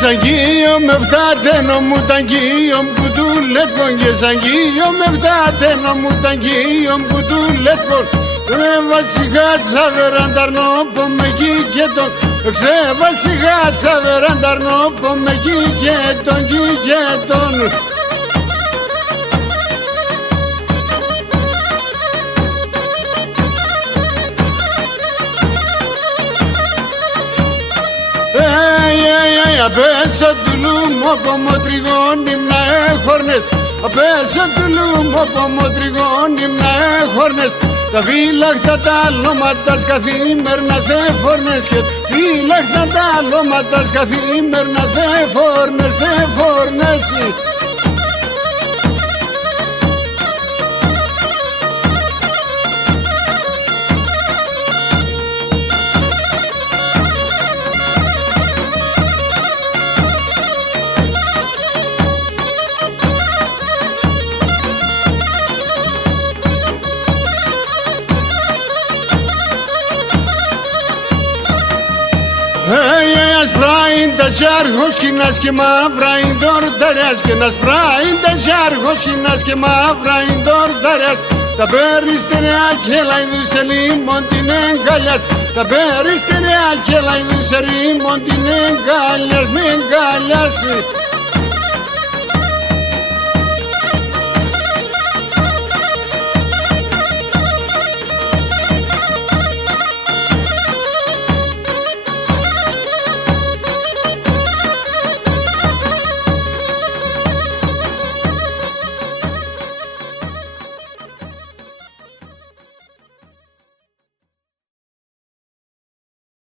Σαγείο με φτάτενο μου ταγκείο που του λέτκον και σαγείο με φτάτενο μου ταγκείο που του λέτκον βασικά τσαβεράν ταρνόπο με εκεί και τον βασικά τσαβεράν ταρνόπο με εκεί και τον Απέσω του λούμο κομμωτριγών ύμνα έχορνες Απέσω του λούμο κομμωτριγών ύμνα έχορνες Τα φύλακτα τα λώματα καθήμερνα δε φόρνες Και φύλακτα τα λώματα καθήμερνα δε φόρνες Ασπράιν τα τσάρχος χινάς και μαύρα είναι τορταριάς Και να σπράιν τα τσάρχος χινάς και μαύρα είναι τορταριάς Τα περιστεριά και λαϊδού σε λίμον την εγκαλιάς Τα περιστεριά και λαϊδού σε λίμον την εγκαλιάς